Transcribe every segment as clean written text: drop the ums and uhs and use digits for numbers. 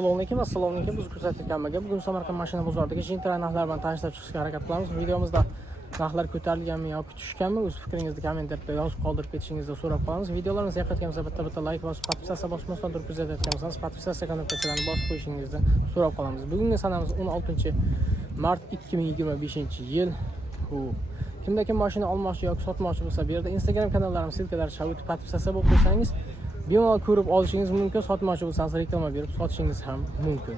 Assalomu alaykum. Biz kuzatayotganmiz. Bugun Samarqand mashina bozoridagi Gentra narxlar bilan tanishib chiqishga harakat qilamiz. Videomizda narxlar ko'tarilganmi yoki tushganmi, o'z fikringizni kommentarda yozib qoldirib ketishingizni so'rab qolamiz. Videolarimizni yoqayotganingizda bitta like bosib, podpisatsiya bosmasdan turib kuzatayotganmiz. Podpisatsiya knopkachalarini bosib qo'yishingizni so'rab qolamiz. Bugungi sanamiz 16-mart 2025-yil. Kimda kim mashina olmoqchi yoki sotmoqchi bo'lsa, bu yerda Instagram kanallarimiz silkalari shavut podpisatsiya bo'lib qo'ysangiz, bemalol ko'rib olishingiz mumkin. Sotmoqchi bo'lsangiz reklama berib sotishingiz ham mumkin.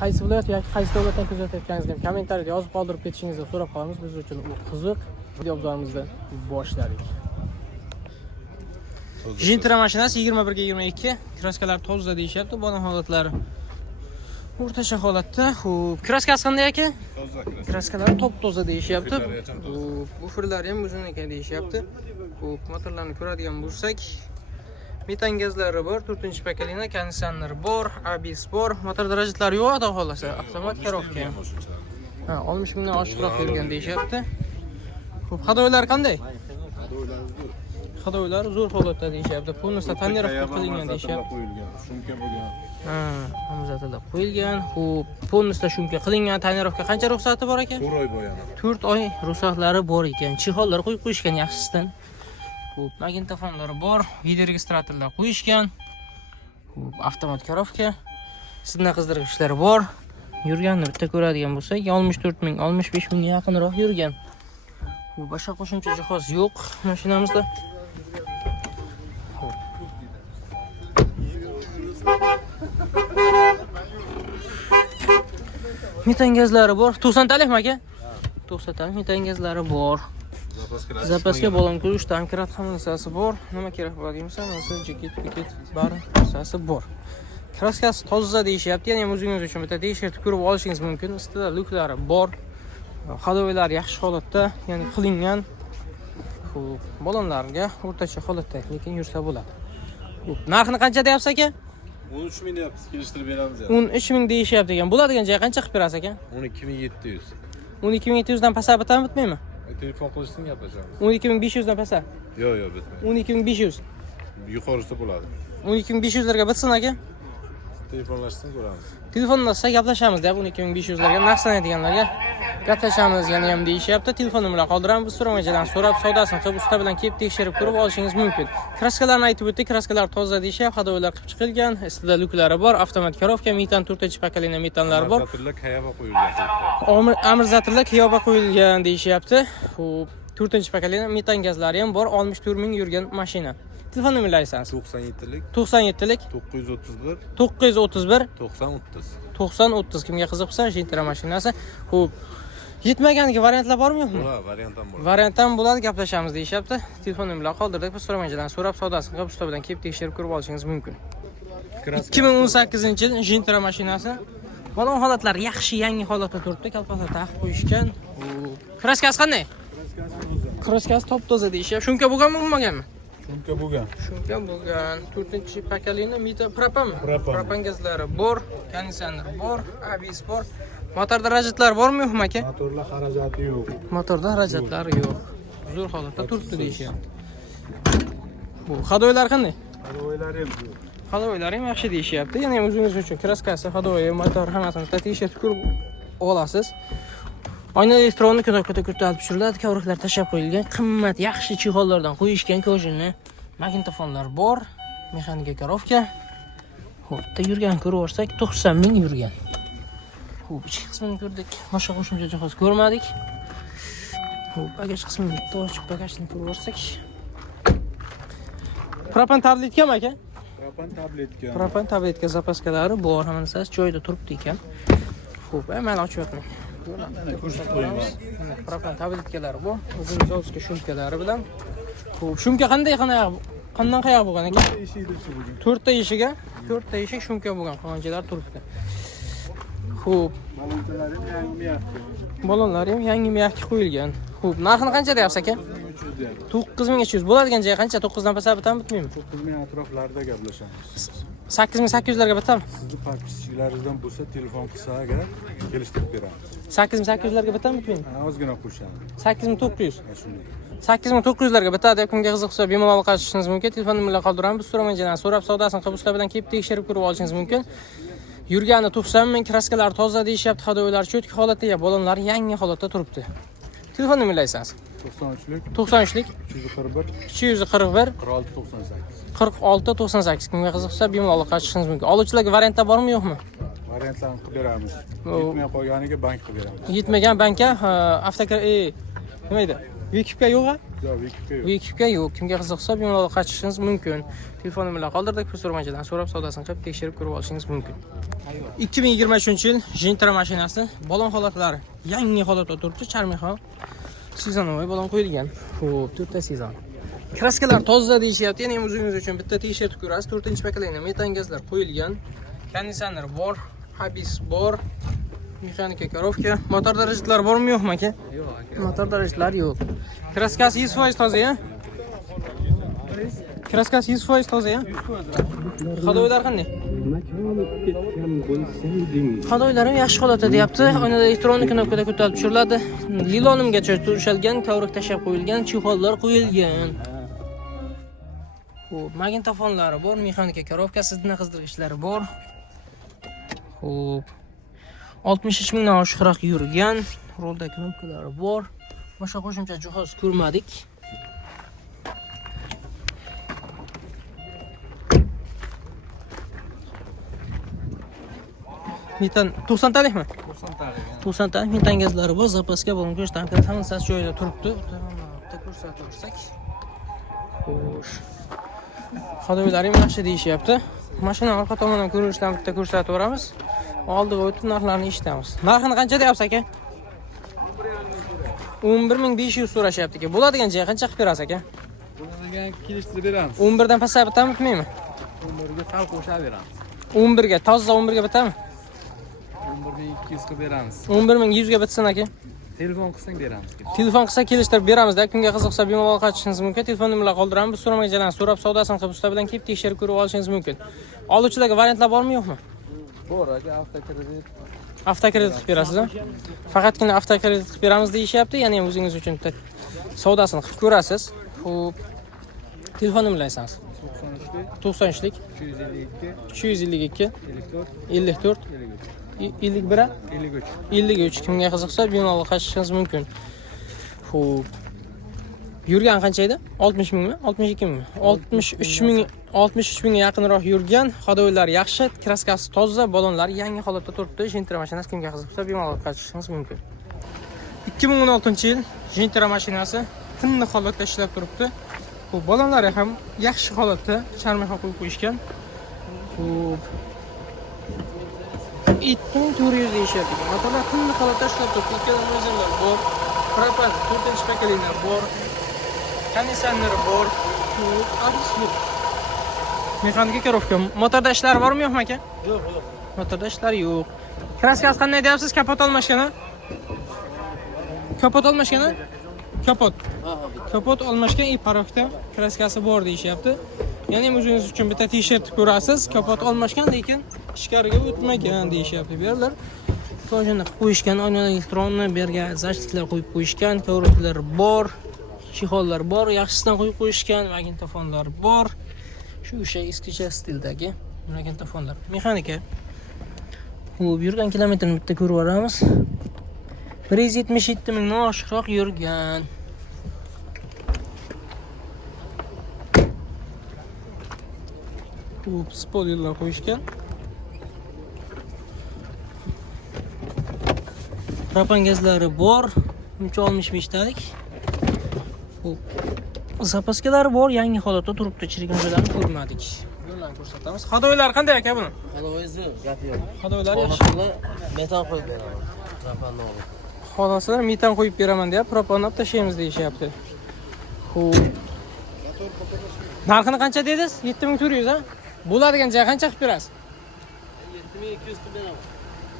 Qaysi viloyat yoki qaysi davlatdan kuzatayotganingizni ham kommentariyada yozib qoldirib ketishingizni so'rab qolamiz. Biz uchun u qiziq. Video obzorimizni boshladik. Gentra mashinasi 21-22, kraskalar toza deyishyapti, bana holatlari o'rtacha holatda. Kraskasi qanday aka? Toza Kraskalar top-toza deyishyapti. Bufirlari ham uzun ekan deyishyapti. Motorlarni ko'radigan bo'lsak, metan gazlari bor, 4-pakalina, konditsioner bor, ABS bor, motor darajatlari yo'q, xudo xolasa, avtomat коробка. 60 mingdan oshiqroq bergan deyishyapti. Hadoylar qanday? Hadoylar zo'r holatda deyishyapti. Polностью tonirovka qilingan deyishyapti. Shumka bo'lgan. Hamzatilib qo'yilgan. Polностью shumka qilingan. Tonirovka qancha ruxsati bor ekan? 4 oy bo'yana. 4 oy ruxsatlari bor ekan. Chexollar qo'yib qo'yishgan yaxshisidan. Magnitofonlari bor, video registratorlar qo'yishgan. Avtomat коробка. Sidna qizdirgichlari bor. Yurganni bitta ko'radigan bo'lsak, 64 ming, 65 ming yaqinroq yurgan. Boshqa qo'shimcha jihoz yo'q mashinamizda. Metan gazlari bor. 90 talik aka? 90 talik metan gazlari bor. Zapaska balon ko'rish, tankrat hammasi bor. Nima kerak bo'ladigan bo'lsa, jaket, bari narsasi bor. Kraskasi toza deyishyapti, ya'ni o'zingiz uchun bitta tekshirib ko'rib olishingiz mumkin. Ustida luklari bor. Hadoylar yaxshi holatda, ya'ni qilingan. Balonlarga o'rtacha holatda, lekin yursa bo'ladi. Narxini qancha deyapsiz aka? 13 ming deyapsiz, kelishtirib beramiz ya. 13 ming deyishyapti ekan. Bo'ladigan joy qancha qilib berasiz aka? 12700. 12700 dan pasab bitmaymi? Telefon qilishsin gaplashamiz. 12500 dan pasab. Yo'q, bitmaydi. 12500. Yuqorisi bo'ladi. 12500 larga bitsin aka. Telefonlashsin ko'ramiz. Telefonlashsa gaplashamiz deb 12500 larga naqsanadiganlarga gaplashamiz yana ham deyishyapti. Telefonim bilan qoldiramiz. Biz so'ramajadan so'rab, savdosini qilib, usta bilan kelib tekshirib ko'rib olishingiz mumkin. Kraskalarni aytib o'tdik. Kraskalar toza deyishyapti, hadoylar qilib chiqilgan. Ustida luklari bor, avtomat коробка, metan 4-pakalina metanlari bor. Amorzatorlar kayaba qo'yilgan. Amorzatorlar kayaba qo'yilgan deyishyapti. 4-pakalina metan gazlari ham bor. 64 ming yurgan mashina. Telefon nomeringizni aytsangiz. 97lik 97lik 931 931 9030. 9030 kimga qiziq bo'lsa, Gentra mashinasi. Yetmaganiga variantlar bormi yo'qmi? Bor, variant ham bor. Variant ham bo'ladi, gaplashamiz deyishyapti. Telefonim bilan qoldirdik. Biz so'ramajadan so'rab, savdosini qilib, usta bilan kelib tekshirib ko'rib olishingiz mumkin. 2018-yil Gentra mashinasi. Balon holatlari yaxshi, yangi holatda turibdi. Kalpatar taqib qo'yishgan. Kraskasi qanday? Kraskasi top-toza deyishyapti. Shunga bo'lganmi, bo'lmaganmi? Shumka bo'lgan. Shunga bo'lgan 4-pakalina metan propan gazlari bor, konditsioner bor, ABS bor. Motor darajatlari bormi yo'qmi aka? Motorlar xarajati yo'q. Motorda xarajatlari yo'q. Zo'r holatda turibdi deyishyapti. Bu hadoylar qanday? Hadoylari ham yo'q. Hadoylar ham yaxshi deyishyapti. Ya'ni o'zingiz uchun kraskasi, hadoyi, motor hammasini tekshirib ko'rib olasiz. Oyna elektronni ko'tarib tushiriladi, kovraklar tashab qo'yilgan, qimmat, yaxshi chexollardan qo'yishgan kojini. Magnitofonlar bor, mexanika коробка. Bitta yurgan ko'rib olsak, 90 ming yurgan. Ichki qismini ko'rdik, boshqa qo'shimcha jihoz ko'rmadik. Bagaj qismini bitta ochib, bagajni ko'rib olsak. Propan tabletkami aka? Propan tabletka zapaskalari bor, hammasi joyida turibdi ekan. Mana ochyapman. Mana ko'rsatib qo'yamiz. Mana propan tabletkalari bor. O'zimiz o'zga shumkalari bilan. Shumka qandan qayoq bo'lgan ekan? 4 ta eshiga, 4 ta eshik shumka bo'lgan, qonunchilar turibdi. Balonlari ham yangi miyakki qo'yilgan. Narxini qancha deyapsiz aka? 9300 bo'ladigan joy qancha? 9 dan pasab bitmaymi? 9000 atroflarida gaplashamiz. 8800 larga bitami? Sizni podpischilaringizdan bo'lsa, telefon qilsa agar kelishtirib beramiz. 8800 larga bitami bitmaymi? Ozgina qo'shamiz. 8900. Shunday. 8900 larga bitadi. Kimga qiziq bo'lsa, bemalol qilishingiz mumkin. Telefonim bilan qoldiramiz. Biz so'ramajadan so'rab, savdosini qilib, usta bilan kelib tekshirib ko'rib olishingiz mumkin. Yurgani 90 ming, kraskalar toza deyishyapti, hadoylar cho'tki holatda, balonlar yangi holatda turibdi. Telefon nomerlaysiz? 93lik 93lik 241 241 46 98. 46 98. Kimga qiziqsa bemalol chiqishingiz mumkin. Oluvchilarga variantlar bormi, yo'qmi? Variantlarni qilib beramiz. Yetmay qolganiga bank qilib beramiz. Yetmagan bankka nima edi? Vikipga yo'q-a? Yo'q, Wikipedia yo'q. Wikipedia yo'q. Kimga qiziqsa bemalol chiqishingiz mumkin. Telefon nomerlarini qoldirdik, so'ramachidan so'rab savdosini qilib tekshirib ko'rib olishingiz mumkin. 2023-yil Gentra mashinasi balon holatlari yangi holatda turibdi. Charmixon sezonovoy balon qo'yilgan. Xo'p, 4 ta sezon. Kraskalar toza deyishyapti. Ya'ni o'zingiz uchun bitta t-shirt ko'rasiz. 4-paketli metan gazlar qo'yilgan. Konditsioner bor, habis bor. Mexanika korovka. Motor darajalar bormi, yo'qmi aka? Yo'q aka. Motor darajalar yo'q. Kraskasi 100% toza-ya? Kraskasi 100% toza-ya? 100%. Hadoylar qanday? Hadoylar ham yaxshi holatda deyapti. Oynada elektron knopkada ko'tarib tushiriladi. Lilonimgacha turishalgan, kovrak tashab qo'yilgan, chexollar qo'yilgan. Xo'p, magnitofonlari bor, mexanika korovkasi, sidna qizdirgichlari bor. Xo'p. 63 mingdan oshiqroq yurgan, rolda knopkalari bor. Boshqa qo'shimcha jihoz ko'rmadik. Metan 90 talikmi? 90 talik. 90 talik metan gazlari bor, zapaska bo'lgan go'sht tanklar hammasi joyida turibdi. Bitta ko'rsatib o'tsak. Xo'sh. Hadoylari ham yaxshi deyishyapti. Mashina orqa tomonidan ko'rinishlarni bitta ko'rsatib o'ramiz. Oldiga o'tib narxlarni eshitamiz. Narxini qancha deyapsiz aka? 11500 so'rashyapti aka. Bo'ladigan joy qancha qilib berasiz aka? Bunga kelishtirib beramiz. 11 dan pasayib bitami, bitmaymi? 11 ga sal qo'shib beramiz. 11 ga, toza 11 ga bitami? 11200 qilib beramiz. 11100 ga bitsin aka. Telefon qilsang beramiz. Telefon qilsa kelishtirib beramizda. Kimga qiziqsa bemalol qaytishingiz mumkin. Telefon nomerlarini qoldiramiz. So'ramagan so'rab savdosini qilib usta bilan kelib tekshirib ko'rib olishingiz mumkin. Oluvchilarga variantlar bormi, yo'qmi? Bor aka, avtokredit. Avtokredit qilib berasiz. Faqatgina avtokredit qilib beramiz deyishyapti. Ya'ni o'zingiz uchun savdosini qilib ko'rasiz. Xo'p. Telefon nomerlaysiz? 93lik 252 54 51 53. Kimga qiziqsa bemalol qaytishingiz mumkin. Xo'p. Yurgan qancha edi? 60 mingmi? 62 mingmi? 63 mingga yaqinroq yurgan. Hadoylar yaxshi, kraskasi toza, balonlar yangi holatda turibdi. Gentra mashinasi kimga qiziqsa bemalol qaytishingiz mumkin. 2016-yil Gentra mashinasi tinni holatda ishlab turibdi. Bu balonlari ham yaxshi holatda, charmixon qo'yib qo'yishgan. Xo'p. 7400 deyishyapti. Motorlar tinni holatda ishlab turibdi. Ikkala modellar bor. Propan 4-paketlilar bor. Konditsioner bor. Habis bor. Mexanika korovka. Motorda ishlar bormi, yo'qmi aka? Yo'q. Motorda ishlar yo'q. Kraskasi qanday deyapsiz? Kapot almashgani? Kapot almashgani? Kapot. Kapot almashgan parokda kraskasi bor deyishyapti. Ya'ni o'zingiz uchun bitta t-shirt ko'rasiz, kapot almashgan, lekin ichkariga o'tmagan deyishyapti. Bu yerlar tojini qilib qo'yishgan, oynalar elektronni bergan, zashtiklar qo'yib qo'yishgan, kovraklar bor, chexollar bor, yaxshisidan qo'yib qo'yishgan, magnitofonlar bor. Shu o'sha eskicha stildagi magnitofonlar. Mexanika. Bu yurgan kilometrni bitta ko'rib olamiz. 177 mingdan oshiqroq yurgan. Xo'p, spoilerlar qo'yishgan. Propan gazlari bor, 365 talik. Xo'p. Zapaskalari bor, yangi holatda turibdi, chirigan joylarni ko'rmadik. Yo'llarni ko'rsatamiz. Hadoylar qanday aka buni? Hadoyisi gap yo'q. Hadoylar yaxshi. Metan qo'yib beraman. Propanni olib. Xoloslar metan qo'yib beraman deb proponni olib tashlaymiz deyishyapti. Xo'p. Narxini qancha dedingiz? 7400 ha? Bo'ladigan joy qancha qilib berasiz? 7200 qilib beraman.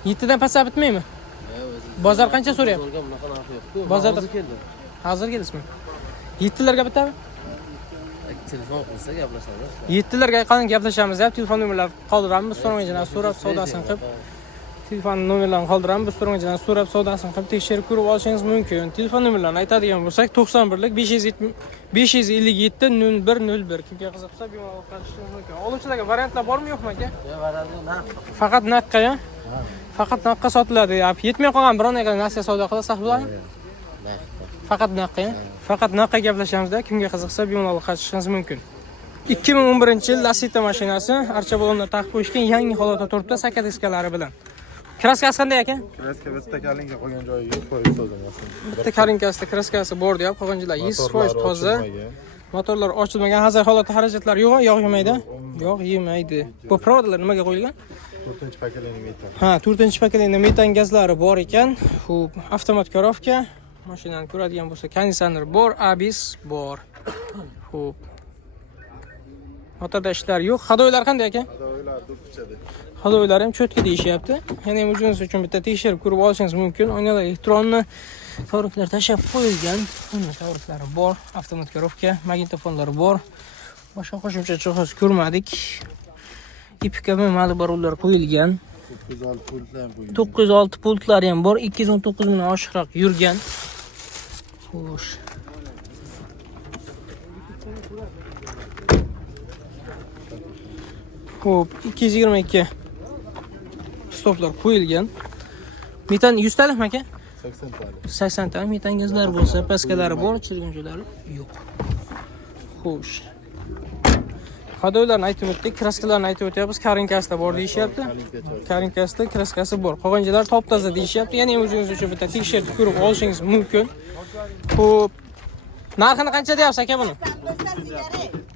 7 dan pasab bitmaymi? Bozor qancha so'rayapti? Bunaqa narxi yo'q. Bozorda keldi. Hozir keldingizmi? 7larga bitami? Telefon qilsa gaplashamiz. 7larga qani gaplashamiz deb telefon nomerlarini qoldiramiz. So'ramagan so'rab savdosini qilib Telefon nomerlarini qoldiramiz. Biz turmachidan so'rab savdosini qilib tekshirib ko'rib olishingiz mumkin. Telefon nomerlarini aytadigan bo'lsak 91lik 557 0101. Kimga qiziqsa bemalol qilishingiz mumkin. Oluvchilarga variantlar bormi yo'qmi aka? Yo'q, varadi, narx. Faqat naqqa ya? Faqat naqqa sotiladi. Yetmay qolgan biror narsa nasiya savdo qilsa bo'ladimi? Faqat naqqa ya? Faqat naqqa gaplashamizda. Kimga qiziqsa bemalol qilishingiz mumkin. 2011-yil Lacetti mashinasi archa balonlar taqib qo'yishgan yangi holatda turibdi, saka diskalari bilan. Kraskasi qanday ekan? Kraska bitta kalinka qolgan joyi 100% toza mashina. Bitta karinkasida kraskasi bor deyap, qolganlar 100% toza. Motorlar ochilmagan, hazar holatda xarajatlar yo'q, yog' yemaydi. Yog' yemaydi. Bu provodlar nimaga qo'yilgan? 4-pokoleniya metan. Ha, 4-pokoleniya metan gazlari bor ekan. Xo'p, avtomat korovka, mashinani ko'radigan bo'lsa, konditsioner bor, ABS bor. Xo'p. Motorda ishlar yo'q. Hadoylar qanday ekan? Hadoylar durpichada. Hadoylar ham cho'tka deyishyapti. Yana ham o'zingiz uchun bitta tekshirib ko'rib olishingiz mumkin. Oynalar elektronli, ko'riklar tashab qo'yilgan. Bunda ko'riklari bor, avtomat korovka, magnitofonlar bor. Boshqa qo'shimcha jihoz ko'rmadik. IPKM malibarular qo'yilgan. 906 pultlar ham qo'yilgan. 906 pultlari ham bor. 219 ming oshiqroq yurgan. Xo'sh. Xo'p, 222 stoplar qo'yilgan. Metan 100 talikmi aka? 80 talik. 80 talik metan gazlari bo'lsa, paskalari bor, chirgunjulari yo'q. Xo'sh. Hadoylarni aytib o'tdik, kraskalarni aytib o'tyapmiz. Karinkasida bor deyishyapti. Karinkasida kraskasi bor. Qolganlar top toza deyishyapti. Ya'ni o'zingiz uchun bitta tekshirib ko'rib olishingiz mumkin. Xo'p. Narxini qancha deyapsiz aka buni?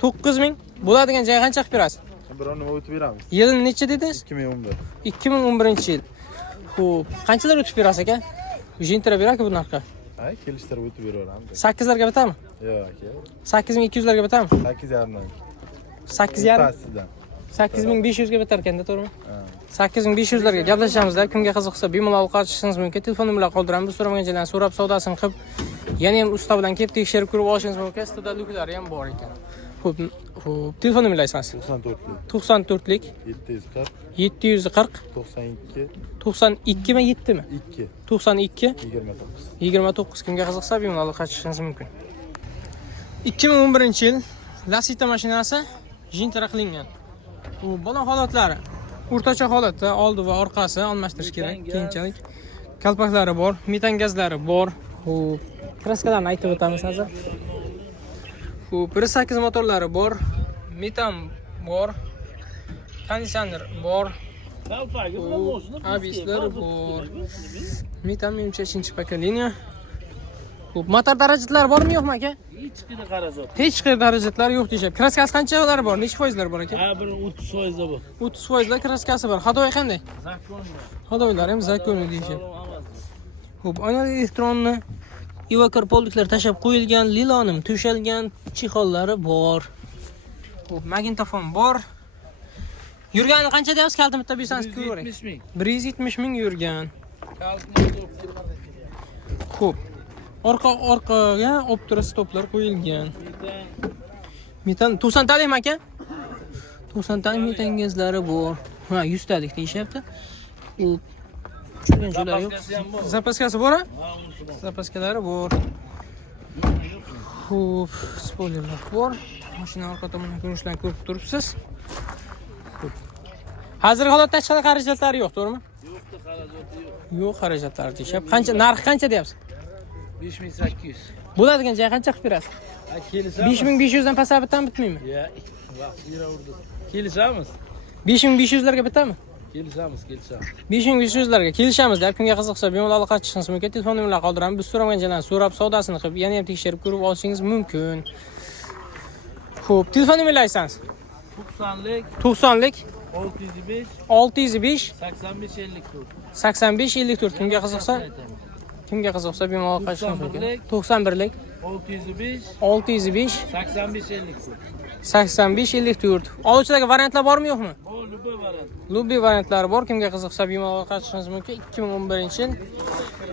9000 bo'ladigan joy qancha qilib berasiz? Biror nima o'tib beramiz. Yili necha dedingiz? 2011. 2011-yil. Xo'p, qanchalar o'tib berasiz aka? Jintira beraki bu narxga? Ha, kelishtirib o'tib beraveramiz. 8 larga bitami? Yo'q aka. 8200 larga bitami? 8,5 dan. 8,5. 8500 ga bitar ekanda, to'g'rimi? Ha. 8500 larga gaplashamizda, kimga qiziqsa bemalol qilishingiz mumkin. Telefon nomerlarini qoldiramiz. So'ramagan joylarni so'rab savdosini qilib, yana ham usta bilan kelib tekshirib ko'rib olishingiz mumkin. Stadluklari ham bor ekan. Xo'p, telefon nomerlaringiz aytsangiz. 94lik 94lik 740 740 92 92 mi 7 mi? 2 92 29. 29 kimga qiziqsa bemalol qilishingiz mumkin. 2011-yil Lacetti mashinasi jintira qilingan. Bu balon holatlari o'rtacha holatda, oldi va orqasi almashtirish kerak. Keyinchalik kalpaklari bor, metan gazlari bor. Xo'p, kraskalarni aytib o'tamiz hozir. Xo'p, 1.8 motorlari bor, metan bor, konditsioner bor, ABS'lar bor. Metan menimcha 3-pokoleniya. Xo'p, motor darajatlari bormi yo'qmi aka? Hech qanday darajatlari yo'q deyapti. Kraskasi qanchalar bor? Necha foizlar bor aka? Ha, bir 30% bor. 30% kraskasi bor. Hadoy qanday? Hadoylar ham zakonni deyapti. Xo'p, oyna elektronli Ivakar polliklar tashab qo'yilgan, lilonim to'shalgan, chixollari bor. Xo'p, magnitofon bor. Yurgani qancha deyapsiz? Kaltini bitta bersangiz ko'raveray. 170 ming yurgan. Xo'p. Orqaga optura stoplar qo'yilgan. Metan 90 talikmi aka? 90 talik metan gazlari bor. Ha, 100 talik deyishyapti. Xo'p. Tushunganlar yo'q. Zapaskasi bor-a? Zapaskalari bor. Xo'p, spoilerlar bor. Mashina orqa tomonidan ko'rinishlarini ko'rib turibsiz. Xo'p. Hozirgi holatda hech qanday xarajatlari yo'q, to'g'rimi? Yo'qda xarajati yo'q. Yo'q xarajatlar deyapti. Qancha narxi qancha deyapsiz? 5800. Bo'ladigan joy qancha qilib berasiz? Ha, kelishamiz. 5500 dan pasab bitami bitmaymi? Ya, vaqt yura urdi. Kelishamiz. 5500 larga bitami? Kelishamiz. 5500 larga kelishamiz deb kimga qiziqsa bemalol qilishingiz mumkin. Telefon nomerlarini qoldiramiz. Biz so'ramagan joylarni so'rab savdosini qilib, yana ham tekshirib ko'rib olishingiz mumkin. Xo'p, telefon nomerlarini aytsangiz. 90lik 90lik 605 605 85 54. 85 54 kimga qiziqsa bemalol qilishingiz mumkin. 91lik 605 605 85 54. 85 54. Oluvchilarga variantlar bormi yo'qmi? O, luboy variant. Lobby variantlari bor. Kimga qiziqsa bemalol qilishingiz mumkin. 2011-yil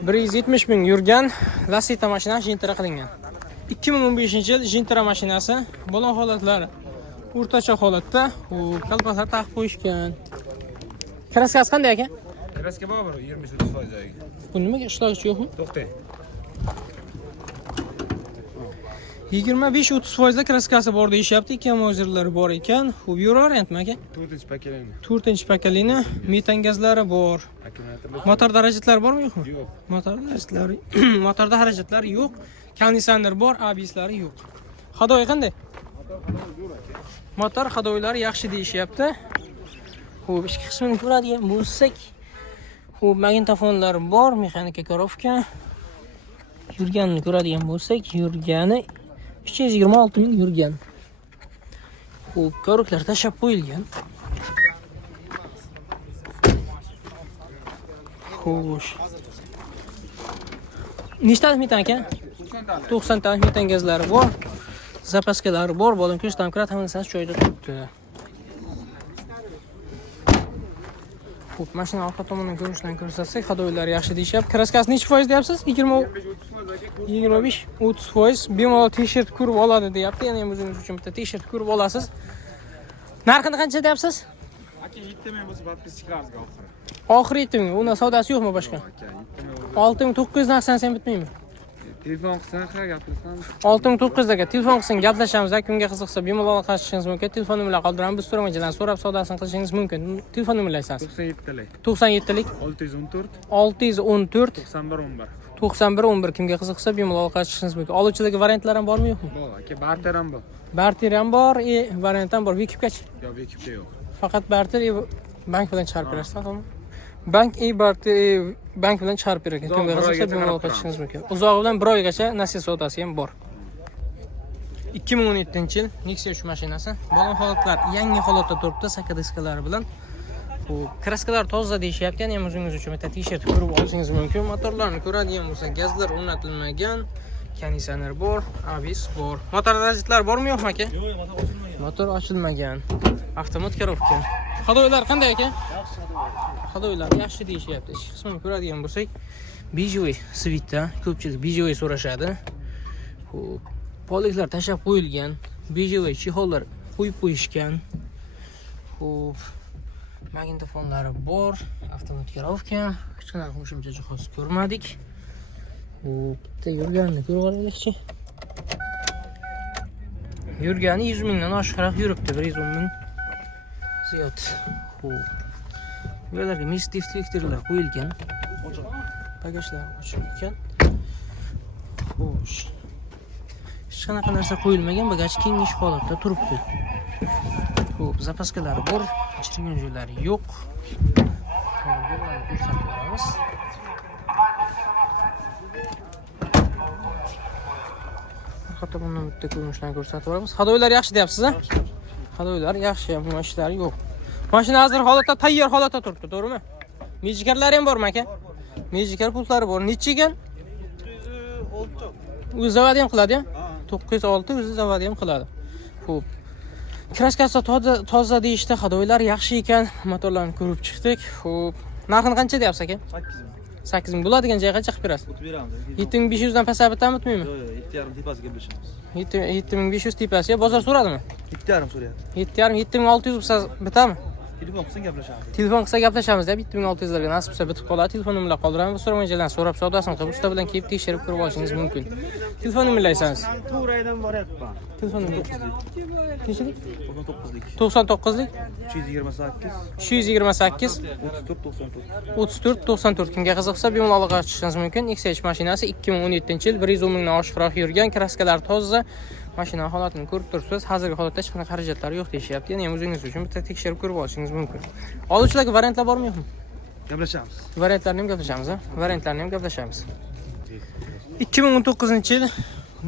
170 ming yurgan Lacetti mashinasi jintira qilingan. 2015-yil jintira mashinasi balon holatlari o'rtacha holatda, u kalpaslar taqib qo'yishgan. Kraskasi qanday aka? Kraska bormi? 20-30% joyiga. Bu nimaga ishlovchi yo'qmi? To'xtang. 25-30% da kraskasi bor deyishyapti. Ikki mozirlari bor ekan. Bu Euro variantmi aka? 4-pakalini. 4-pakalini, metan gazlari bor. Akkumulyatorlar Motor darajatlari bormi yo'qmi? yo'q. Motor darajatlari motorda xarajatlari yo'q. Konditsioner bor, ABSlari yo'q. Hadoy qanday? Motor hadoylari yaxshi deyishyapti. Xo'p, ichki qismini ko'radigan bo'lsak, xo'p, magnitofonlar bor, mexanika korovka. Yurganini ko'radigan bo'lsak, yurgani 326 ming yurgan. Xo'p, ko'riklar tashab qo'yilgan. Xo'sh. Nechta metan ekan? 90 ta metan gazlari bor. Zapaskalari bor, bo'lim kirish domkrat hammasi joyida turibdi. Xo'p, mashina orqa tomonidan ko'rinishdan ko'rsatsak, hadoylari yaxshi deyishyapti. Kraskasi necha foiz deyapsiz? 25-30%. Bemalol tekshirib ko'rib oladi deyapti. Yana ham o'zingiz uchun bitta tekshirib ko'rib olasiz. Narxini qancha deyapsiz? Aka 7 ming bo'lsa подписчиklarimizga oxiri. Oxiri 7 ming. Undan savdosi yo'qmi boshqa? Aka 6900 narxsan sen bitmaymi? telefon qilsan, gaplashamiz. 6900 daga telefon qilsang gaplashamiz. Kimga qiziqsa bemalol qashishingiz mumkin. Telefon nomerlarini qoldiramiz. Biz so'ramachidan so'rab savdosini qilishingiz mumkin. Telefon nomerlaringiz aytasiz. 97lik 614 9111 kimga qiziqsa bemalol qashishingiz mumkin. Oluvchidagi variantlar ham bormi yo'qmi? Bor, aka barter ham bor. Barter ham bor, variant ham bor. Vikipgacha. Yo'q, ekipda yo'q. Faqat barter bank bilan chiqarib berasiz, to'g'rimi? Bank barter bank bilan chiqarib berar ekan. Kimga qiziqsa bemalol qilishingiz mumkin. Uzog'i bilan 1 oygacha nasiya savdosi ham bor. 2017-yil Nexia 3 mashinasi. Bo'lgan holatlar yangi holatda turibdi, saka diskalari bilan. Bu kraskalar toza deyishyapti, ya'ni ham o'zingiz uchun bitta t-shirt ko'rib olishingiz mumkin. Motorlarni ko'radigan bo'lsa, gazlar o'rnatilmagan, konditsioner bor, ABS bor. Motor darajatlari bormi yo'qmi aka? Yo'q, motor ochilmagan. Motor ochilmagan. Avtomat korovka. Hadoylar qanday aka? Yaxshi Hadoylar yaxshi deyishyapti. Ichki qismini ko'radigan bo'lsak, BJW svitda ko'pchilik BJW so'rashadi. Xo'p, poliklar tashab qo'yilgan, BJW chexollar qo'yib qo'yishgan. Xo'p, magnitofonlari bor, avtomat korovka, hech qanaqa qo'shimcha jihoz ko'rmadik. Xo'p, bitta yurganini ko'rib olaylikchi. Yurgani 100 mingdan oshiqroq yuribdi, 110 ming ziyod. Xo'p. Bu yerlarga mistif filtrlar qo'yilgan. Bagajlar ochiq ekan. Xo'sh. Hech qanaqa narsa qo'yilmagan, bagaj kengish holatda turibdi. Xo'p, zapaskalar bor, chirigan joylari yo'q. Ko'rsatib beramiz. Hatto bundan bitta ko'rinishdan ko'rsatib beramiz. Hadoylar yaxshi deyapsiz-a? Hadoylar yaxshi, bu ishlari yo'q. Mashina hozir holatda, tayyor holatda turibdi, to'g'rimi? Mejikarlari ham bormi aka? Mejikar pultlari bor. Necha ekan? 906. O'zi zavodi ham qiladi-ya? 906 o'zi zavodi ham qiladi. Xo'p. Kraskasi toza deyishdi, hadoylar yaxshi ekan. Motorlarni ko'rib chiqdik. Xo'p. Narxini qancha deyapsiz aka? 8 ming bo'ladigan joyga qancha qilib berasiz? O'tib beramiz. 7500 dan pasayib bitami, bitmaymi? Yo'q, 7,5 tepasiga berishamiz. 7500 tepasiga bozor so'radimi? 7,5 so'rayapti. 7600 bo'lsa bitami? Telefon qilsang gaplashamiz. Telefon qilsa gaplashamiz deb 7600 larga nasib bo'lsa bitib qoladi. Telefon nomerlarini qoldiramiz. So'ramachidan so'rab savdosini qilib, usta bilan kelib tekshirib ko'rib olishingiz mumkin. Telefon nomerlaringiz aytsangiz. To'raydan boryapman. Telefon nomeri. Nechalik? 99lik. 99lik 328 328 34 94. 34 94 kimga qiziqsa bemalol qilishingiz mumkin. Nexia mashinasi 2017-yil 110 mingdan oshiqroq yurgan, kraskalar toza. Mashina holatini ko'rib turibsiz. Hozirgi holatda hech qanaqa xarajatlari yo'q deyishyapti. Ya'ni o'zingiz uchun bitta tekshirib ko'rib olishingiz mumkin. Oluvchilarga variantlar bormi yo'qmi? Gaplashamiz. Variantlarni ham gaplashamiz, ha? Variantlarni ham gaplashamiz. 2019-yil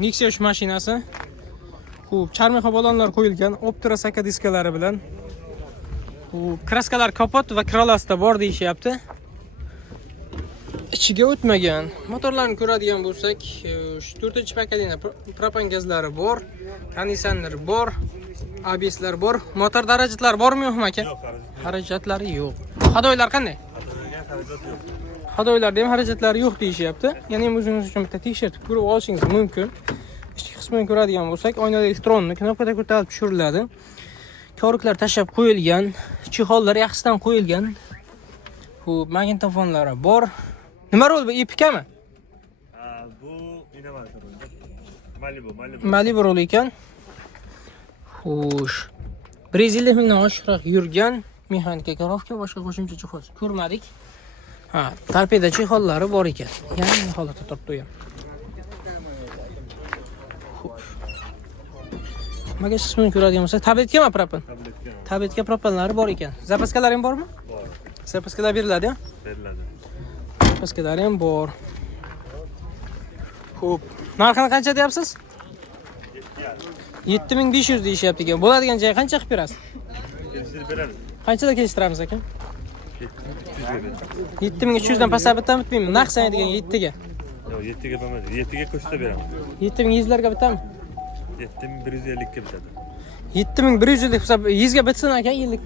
Nexia 3 mashinasi. Xo'p, charmixa balonlar qo'yilgan, Optera saka diskalari bilan. Xo'p, kraskalar kapot va kralasda bor deyishyapti. Ichiga o'tmagan. Motorlarni ko'radigan bo'lsak, 4-pakalina propan gazlari bor, konditsioner bor, ABSlar bor. Motor darajatlari bormi yo'qmi aka? Yo'q, xarajatlari yo'q. Hadoylar qanday? Hadoylarda ham xarajatlari yo'q deyishyapti. Ya'ni o'zingiz uchun bitta tekshirib ko'rib olishingiz mumkin. Ichki qismini ko'radigan bo'lsak, oynalar elektronli, knopkada ko'tarilib tushiriladi. Ko'riklar tashab qo'yilgan, chexollar yaxshisidan qo'yilgan. Xo'p, magnitofonlari bor. Nima rol bu? Epicami? Bu innovator. Malibu. Malibu rol ekan. Xo'sh. 150 mingdan oshiqroq yurgan mexanika korovka, boshqa qo'shimcha jihoz ko'rmadik. Ha, torpeda chehollari bor ekan. Yangi holatda turibdi u ham. Nimaga ismini ko'radigan bo'lsak, tabletkami propan? Tabletka propanlari bor ekan. Zapaskalar ham bormi? Bor. Zapaskalar beriladi-ya? Beriladi. Zapaskalar ham bor. Xo'p, narxini qancha deyapsiz? 7500 deyishyapti ekan. Bo'ladigan joy qancha qilib berasiz? Kelishtirib beramiz. Qanchada kelishtiramiz ekan? 300 ga beramiz. 7300 dan pasab bitami bitmaymi? Naqd sanaydigan 7 ga. Yo'q, 7 ga bo'lmaydi. 7 ga qo'shib beramiz. 7100 larga bitami? 7150 ga bitadi. 7100 deb hisob 100 ga bitsin aka, yillik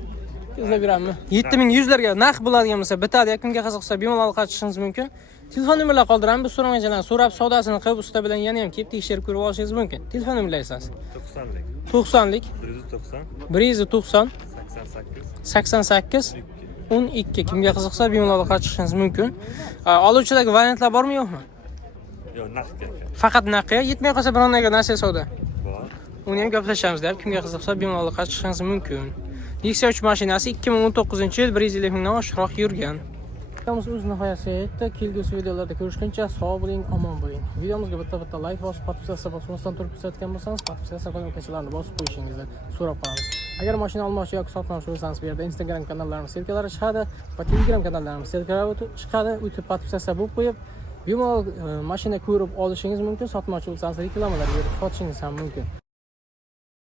izlab yuramiz. 7100 larga naqd bo'ladigan bo'lsa bitadi. Kimga qiziqsa bemalol qatishingiz mumkin. Telefon nomerlarini qoldiramiz. Biz so'ramaganlarni so'rab, savdosini qilib, usta bilan yana ham kelib tekshirib ko'rib olishingiz mumkin. Telefon nomerlaringiz 90lik. 90lik 190 190 88 88 12. Kimga qiziqsa bemalol qatishingiz mumkin. Oluvchidagi variantlar bormi yo'qmi? Yo'q, naqdga. Faqat naqdga yetmay qolsa birontaga narsa savdo. Bor. Uni ham gaplashamiz deb, kimga qiziqsa bemalol qatishingiz mumkin. Nexia 3 mashinasi 2019-yil 150 mingdan oshiqroq yurgan. Videomiz o'z nihoyasiga yetdi. Kelgusi videolarda ko'rishguncha sog' bo'ling, omon bo'ling. Videomizga bitta like bosib, podpiskatsiya bosmasdan turib ko'rsatgan bo'lsangiz, podpiskatsiya qo'ng'iroqchalarni bosib qo'yishingizni so'rab qolamiz. Agar mashina olmoqchi yoki sotmoqchi bo'lsangiz, bu yerda Instagram kanallarimiz silkalari chiqadi va Telegram kanallarimiz silkalari chiqadi. O'tib podpiskatsiya bo'lib qo'yib, bemalol mashina ko'rib olishingiz mumkin. Sotmoqchi bo'lsangiz reklamalar berib sotishingiz ham mumkin.